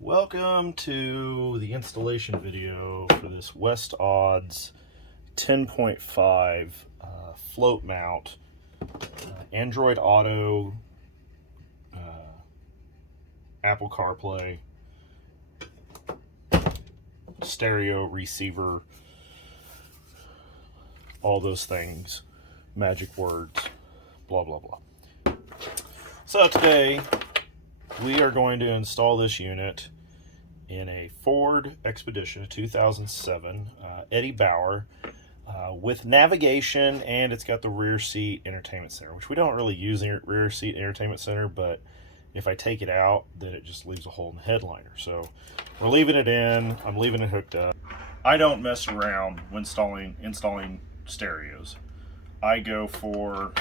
Welcome to the installation video for this Westods 10.5 float mount Android Auto, Apple CarPlay, stereo receiver, all those things, magic words, blah blah blah. So today we are going to install this unit in a Ford Expedition 2007 Eddie Bauer with navigation, and it's got the rear seat entertainment center, which we don't really use the rear seat entertainment center, but if I take it out, then it just leaves a hole in the headliner. So we're leaving it in. I'm leaving it hooked up. I don't mess around when installing stereos. I go for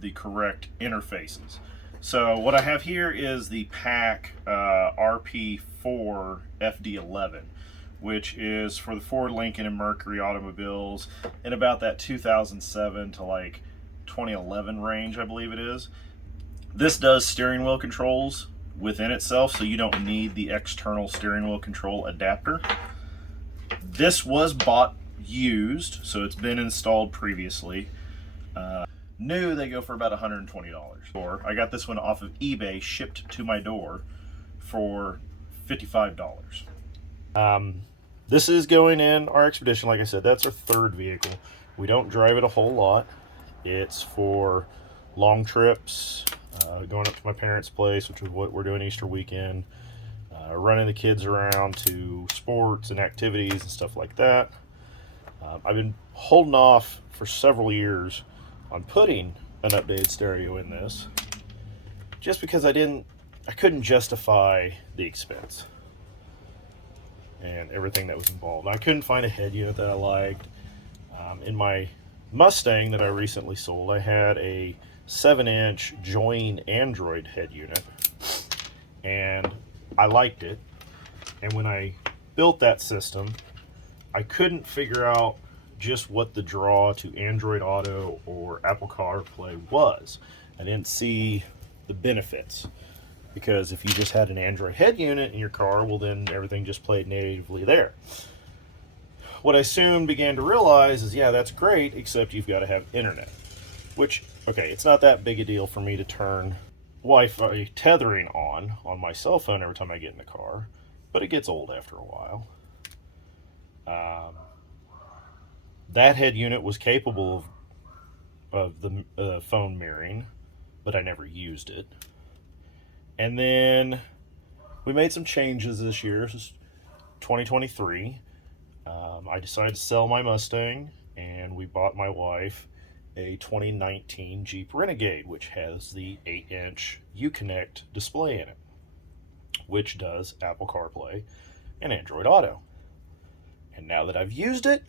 the correct interfaces. So what I have here is the PAC RP4 FD11, which is for the Ford, Lincoln, and Mercury automobiles in about that 2007 to like 2011 range, I believe it is. This does steering wheel controls within itself, so you don't need the external steering wheel control adapter. This was bought used, so it's been installed previously. New, they go for about $120. Or I got this one off of eBay, shipped to my door for $55. This is going in our Expedition. Like I said, that's our third vehicle. We don't drive it a whole lot. It's for long trips, going up to my parents' place, which is what we're doing Easter weekend, running the kids around to sports and activities and stuff like that. I've been holding off for several years on putting an updated stereo in this, just because I couldn't justify the expense and everything that was involved. I couldn't find a head unit that I liked. In my Mustang that I recently sold, I had a 7-inch join Android head unit, and I liked it. And when I built that system, I couldn't figure out just what the draw to Android Auto or Apple CarPlay was. I didn't see the benefits, because if you just had an Android head unit in your car, well, then everything just played natively there. What I soon began to realize is, yeah, that's great, except you've got to have internet, which, okay, it's not that big a deal for me to turn Wi-Fi tethering on my cell phone every time I get in the car, but it gets old after a while. That head unit was capable of the phone mirroring, but I never used it. And then we made some changes this year. This is 2023. I decided to sell my Mustang, and we bought my wife a 2019 Jeep Renegade, which has the 8-inch Uconnect display in it, which does Apple CarPlay and Android Auto. And now that I've used it,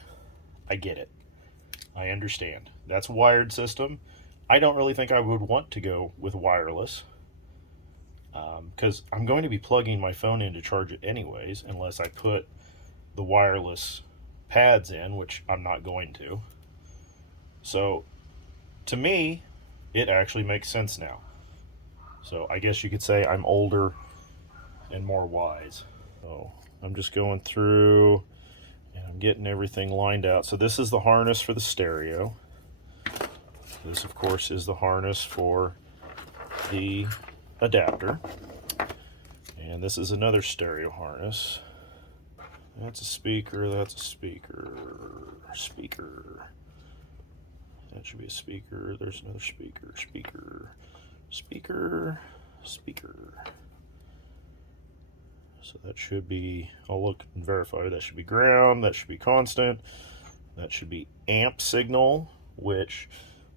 I get it. I understand. That's a wired system. I don't really think I would want to go with wireless, because I'm going to be plugging my phone in to charge it anyways, unless I put the wireless pads in, which I'm not going to. So to me, it actually makes sense now. So I guess you could say I'm older and more wise. So I'm just going through and I'm getting everything lined out. So this is the harness for the stereo. This, of course, is the harness for the adapter. And this is another stereo harness. That's a speaker, that's a speaker. Speaker. That should be a speaker. There's another speaker. Speaker. Speaker. Speaker. So that should be, I'll look and verify, that should be ground, that should be constant, that should be amp signal, which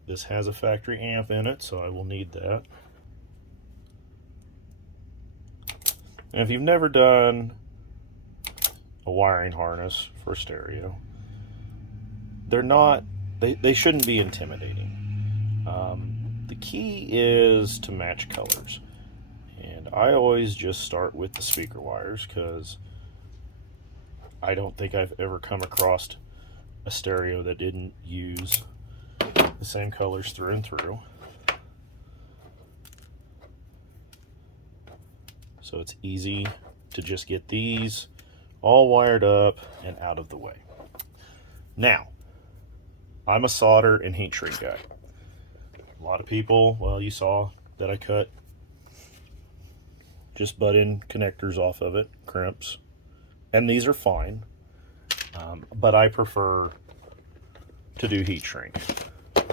this has a factory amp in it, so I will need that. And if you've never done a wiring harness for stereo, they shouldn't be intimidating. The key is to match colors. And I always just start with the speaker wires, because I don't think I've ever come across a stereo that didn't use the same colors through and through. So it's easy to just get these all wired up and out of the way. Now, I'm a solder and heat shrink guy. A lot of people, well, you saw that I cut just butt-in connectors off of it, crimps, and these are fine, but I prefer to do heat shrink.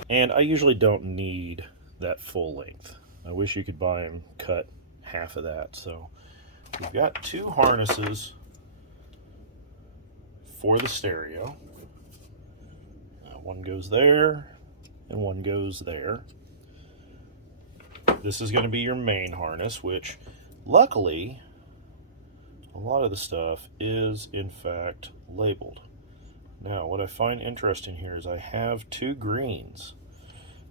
And I usually don't need that full length. I wish you could buy them cut half of that. So we've got two harnesses for the stereo. One goes there and one goes there. This is going to be your main harness, which luckily a lot of the stuff is in fact labeled. Now what I find interesting here is I have two greens,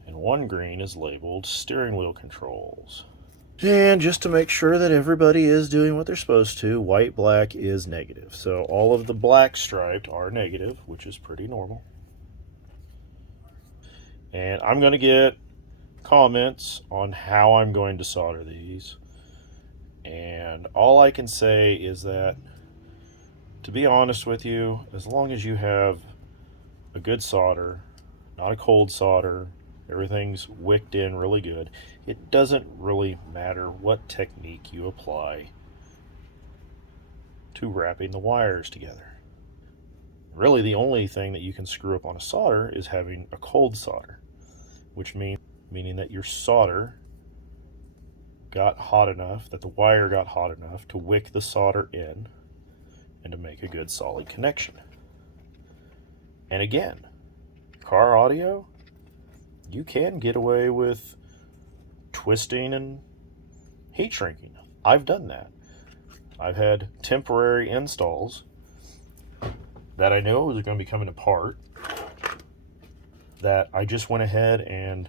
and one green is labeled steering wheel controls. And just to make sure that everybody is doing what they're supposed to, white, black is negative. So all of the black striped are negative, which is pretty normal. And I'm going to get comments on how I'm going to solder these. And all I can say is that, to be honest with you, as long as you have a good solder, not a cold solder, everything's wicked in really good, it doesn't really matter what technique you apply to wrapping the wires together. Really, the only thing that you can screw up on a solder is having a cold solder, which meaning that your solder got hot enough, that the wire got hot enough to wick the solder in and to make a good solid connection. And again, car audio, you can get away with twisting and heat shrinking. I've done that. I've had temporary installs that I know was going to be coming apart, that I just went ahead and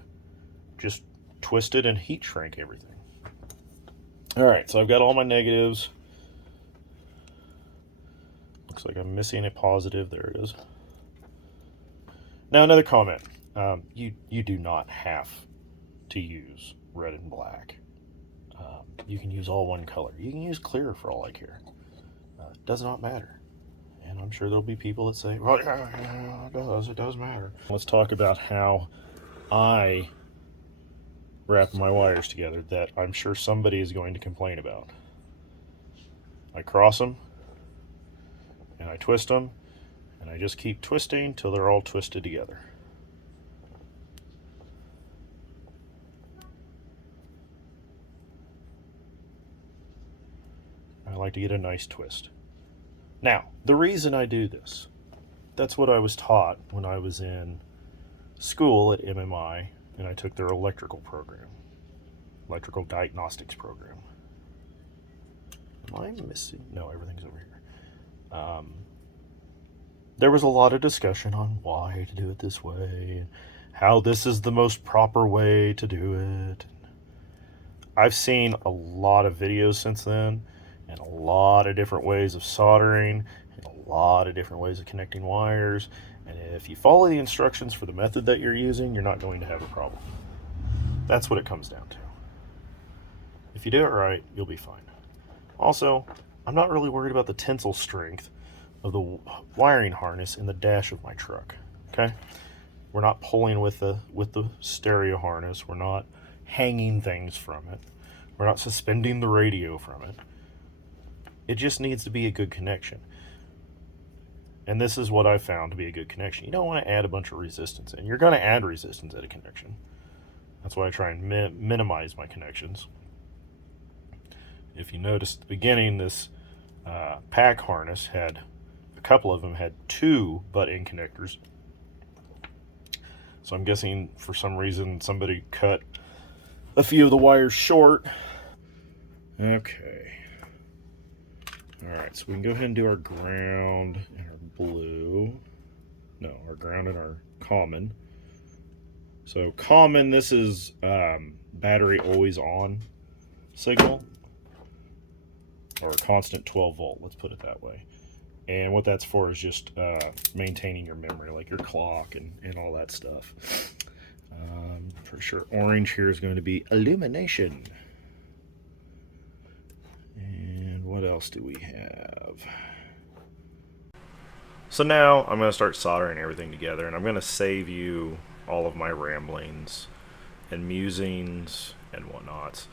just twisted and heat shrink everything. Alright, so I've got all my negatives. Looks like I'm missing a positive. There it is. Now another comment. You do not have to use red and black. You can use all one color. You can use clear for all I care. It does not matter. And I'm sure there'll be people that say, well, yeah, it does matter. Let's talk about how I wrap my wires together that I'm sure somebody is going to complain about. I cross them, and I twist them, and I just keep twisting till they're all twisted together. I like to get a nice twist. Now, the reason I do this, that's what I was taught when I was in school at MMI, and I took their electrical program, electrical diagnostics program. Am I missing? No, everything's over here. There was a lot of discussion on why to do it this way, and how this is the most proper way to do it. I've seen a lot of videos since then, and a lot of different ways of soldering, and a lot of different ways of connecting wires. And if you follow the instructions for the method that you're using, you're not going to have a problem. That's what it comes down to. If you do it right, you'll be fine. Also, I'm not really worried about the tensile strength of the wiring harness in the dash of my truck. Okay? We're not pulling with the stereo harness. We're not hanging things from it. We're not suspending the radio from it. It just needs to be a good connection. And this is what I found to be a good connection. You don't want to add a bunch of resistance in. You're going to add resistance at a connection. That's why I try and minimize my connections. If you notice at the beginning, this pack harness had, a couple of them had two butt-in connectors. So I'm guessing for some reason somebody cut a few of the wires short. Okay. Alright, so we can go ahead and do our ground and our blue. No, our ground and our common. So common, this is battery always on signal, or a constant 12 volt, let's put it that way. And what that's for is just maintaining your memory, like your clock and all that stuff. For sure, orange here is going to be illumination. else do we have? So now I'm going to start soldering everything together, and I'm going to save you all of my ramblings and musings and whatnots.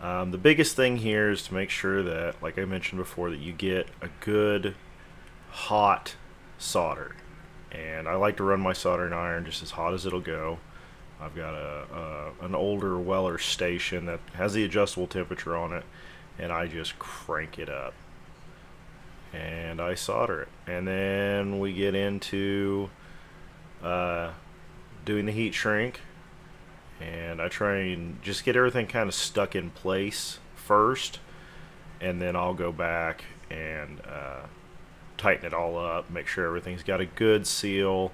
The biggest thing here is to make sure that, like I mentioned before, that you get a good hot solder. And I like to run my soldering iron just as hot as it'll go. I've got an older Weller station that has the adjustable temperature on it, and I just crank it up and I solder it. And then we get into doing the heat shrink, and I try and just get everything kind of stuck in place first, and then I'll go back and tighten it all up, make sure everything's got a good seal.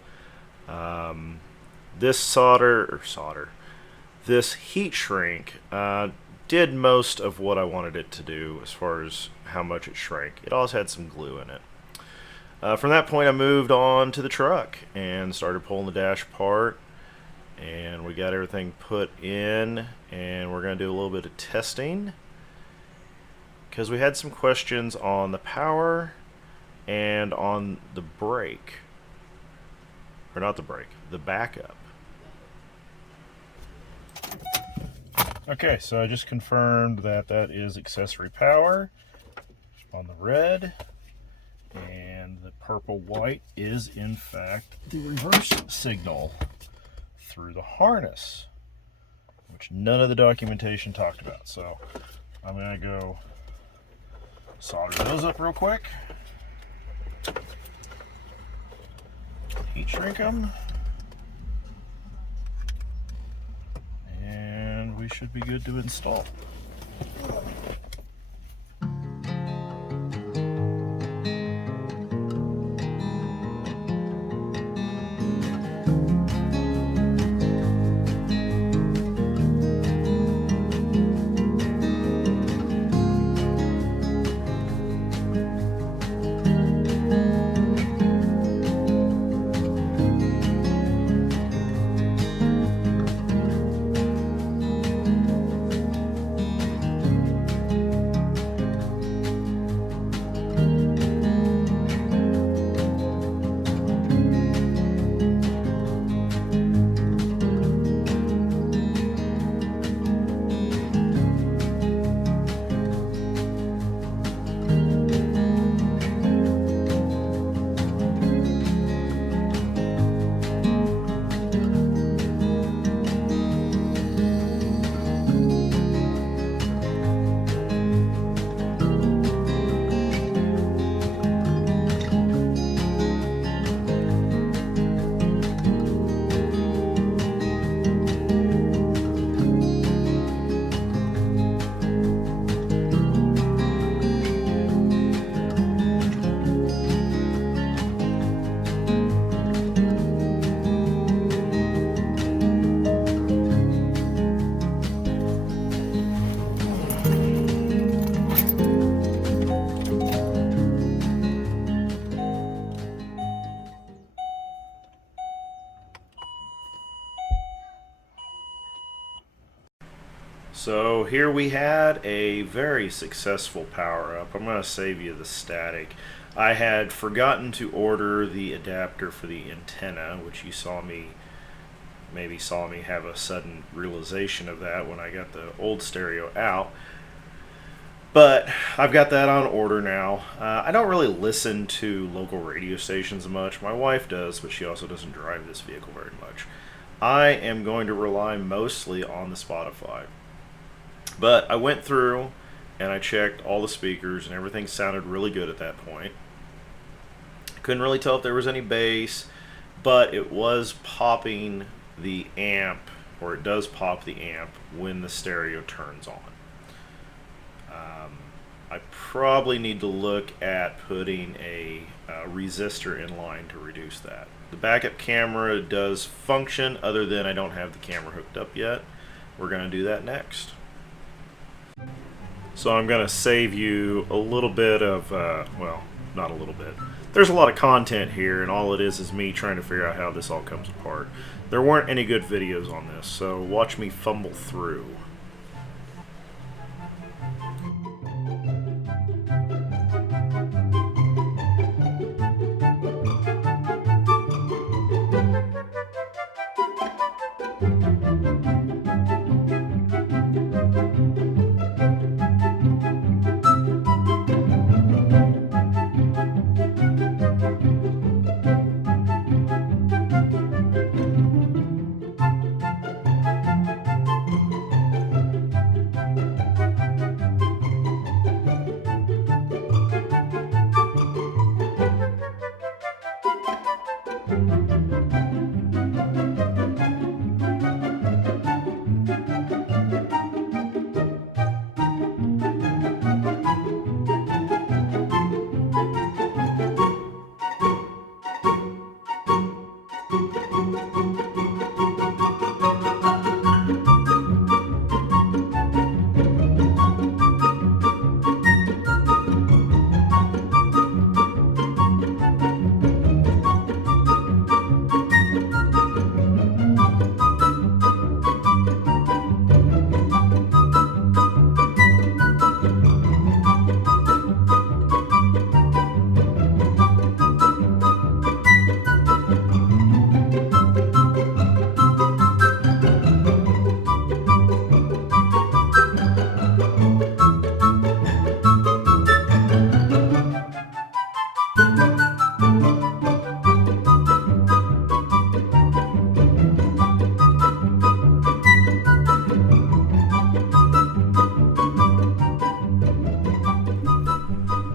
This this heat shrink did most of what I wanted it to do as far as how much it shrank. It also had some glue in it. From that point I moved on to the truck and started pulling the dash apart, and we got everything put in, and we're going to do a little bit of testing because we had some questions on the power and on the brake, or not the brake, the backup. Okay, so I just confirmed that that is accessory power on the red, and the purple white is in fact the reverse signal through the harness, which none of the documentation talked about. So I'm going to go solder those up real quick, heat shrink them, and we should be good to install. So here we had a very successful power up. I'm going to save you the static. I had forgotten to order the adapter for the antenna, which you maybe saw me have a sudden realization of that when I got the old stereo out. But I've got that on order now. I don't really listen to local radio stations much. My wife does, but she also doesn't drive this vehicle very much. I am going to rely mostly on the Spotify. But I went through and I checked all the speakers, and everything sounded really good at that point. Couldn't really tell if there was any bass, but it was popping the amp, or it does pop the amp when the stereo turns on. I probably need to look at putting a resistor in line to reduce that. The backup camera does function, other than I don't have the camera hooked up yet. We're going to do that next. So I'm going to save you a little bit of, well, not a little bit. There's a lot of content here, and all it is me trying to figure out how this all comes apart. There weren't any good videos on this, so watch me fumble through.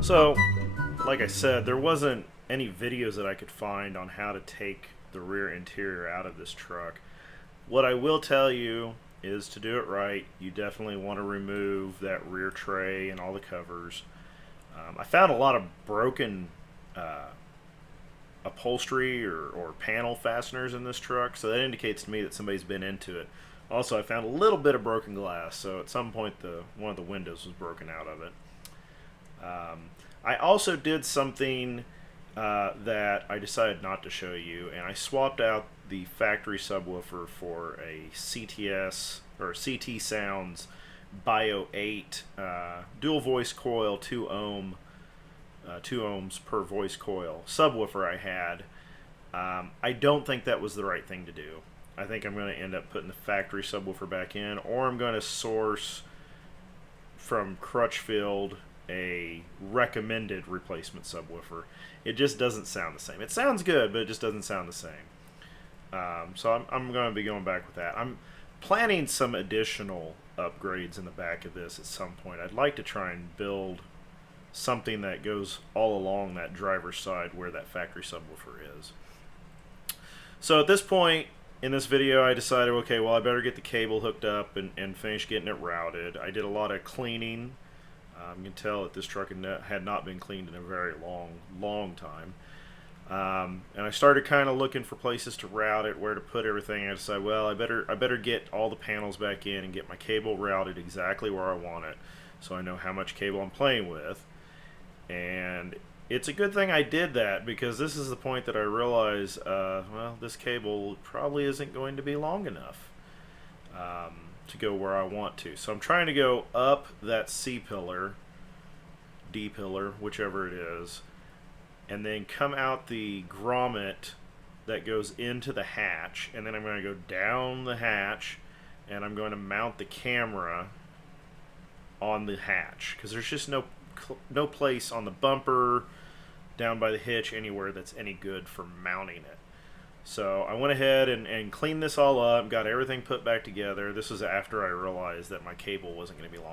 So, like I said, there wasn't any videos that I could find on how to take the rear interior out of this truck. What I will tell you is, to do it right, you definitely want to remove that rear tray and all the covers. I found a lot of broken upholstery or panel fasteners in this truck, so that indicates to me that somebody's been into it. Also, I found a little bit of broken glass, so at some point one of the windows was broken out of it. I also did something that I decided not to show you, and I swapped out the factory subwoofer for a CTS or CT Sounds Bio 8 dual voice coil 2 ohms per voice coil subwoofer I had. I don't think that was the right thing to do. I think I'm going to end up putting the factory subwoofer back in, or I'm going to source from Crutchfield a recommended replacement subwoofer. It just doesn't sound the same. It sounds good, but it just doesn't sound the same. So I'm going to be going back with that. I'm planning some additional upgrades in the back of this at some point. I'd like to try and build something that goes all along that driver's side where that factory subwoofer is. So at this point in this video, I decided, okay, well, I better get the cable hooked up and finish getting it routed. I did a lot of cleaning. You can tell that this truck had not been cleaned in a very long time. And I started kind of looking for places to route it, where to put everything. I decided, well, I better get all the panels back in and get my cable routed exactly where I want it, so I know how much cable I'm playing with. And it's a good thing I did that, because this is the point that I realized, well, this cable probably isn't going to be long enough to go where I want to. So I'm trying to go up that C-pillar, D-pillar, whichever it is, and then come out the grommet that goes into the hatch, and then I'm going to go down the hatch, and I'm going to mount the camera on the hatch, because there's just no place on the bumper, down by the hitch, anywhere that's any good for mounting it. So I went ahead and cleaned this all up, got everything put back together. This was after I realized that my cable wasn't going to be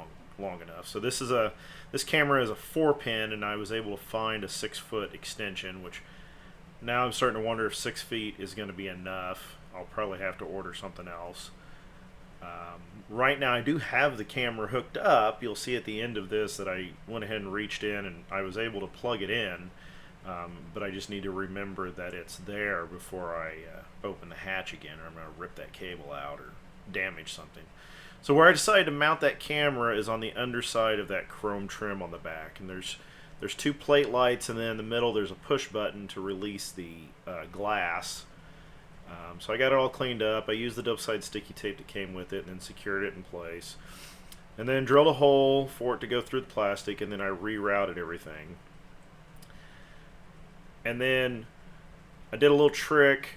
long enough. So this camera is a 4-pin, and I was able to find a 6-foot extension, which now I'm starting to wonder if 6 feet is going to be enough. I'll probably have to order something else. Right now I do have the camera hooked up. You'll see at the end of this that I went ahead and reached in and I was able to plug it in, but I just need to remember that it's there before I open the hatch again, or I'm going to rip that cable out or damage something. So where I decided to mount that camera is on the underside of that chrome trim on the back, and there's 2 plate lights, and then in the middle there's a push button to release the glass. So I got it all cleaned up. I used the double-sided sticky tape that came with it and then secured it in place. And then drilled a hole for it to go through the plastic, and then I rerouted everything. And then I did a little trick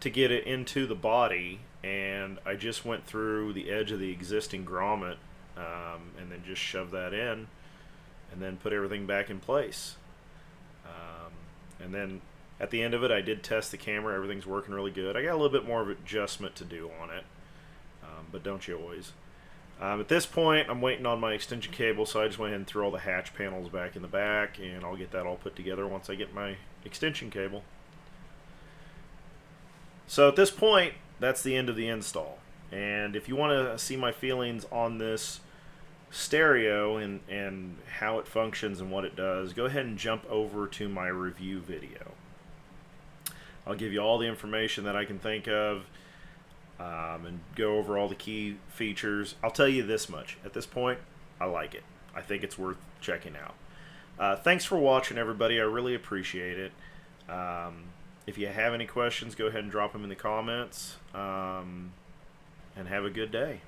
to get it into the body, and I just went through the edge of the existing grommet and then just shoved that in and then put everything back in place. And then at the end of it, I did test the camera. Everything's working really good. I got a little bit more of adjustment to do on it, but don't you always? At this point, I'm waiting on my extension cable, so I just went ahead and threw all the hatch panels back in the back, and I'll get that all put together once I get my extension cable. So at this point, that's the end of the install. And if you want to see my feelings on this stereo and how it functions and what it does, go ahead and jump over to my review video. I'll give you all the information that I can think of and go over all the key features. I'll tell you this much. At this point, I like it. I think it's worth checking out. Thanks for watching, everybody. I really appreciate it. If you have any questions, go ahead and drop them in the comments. And have a good day.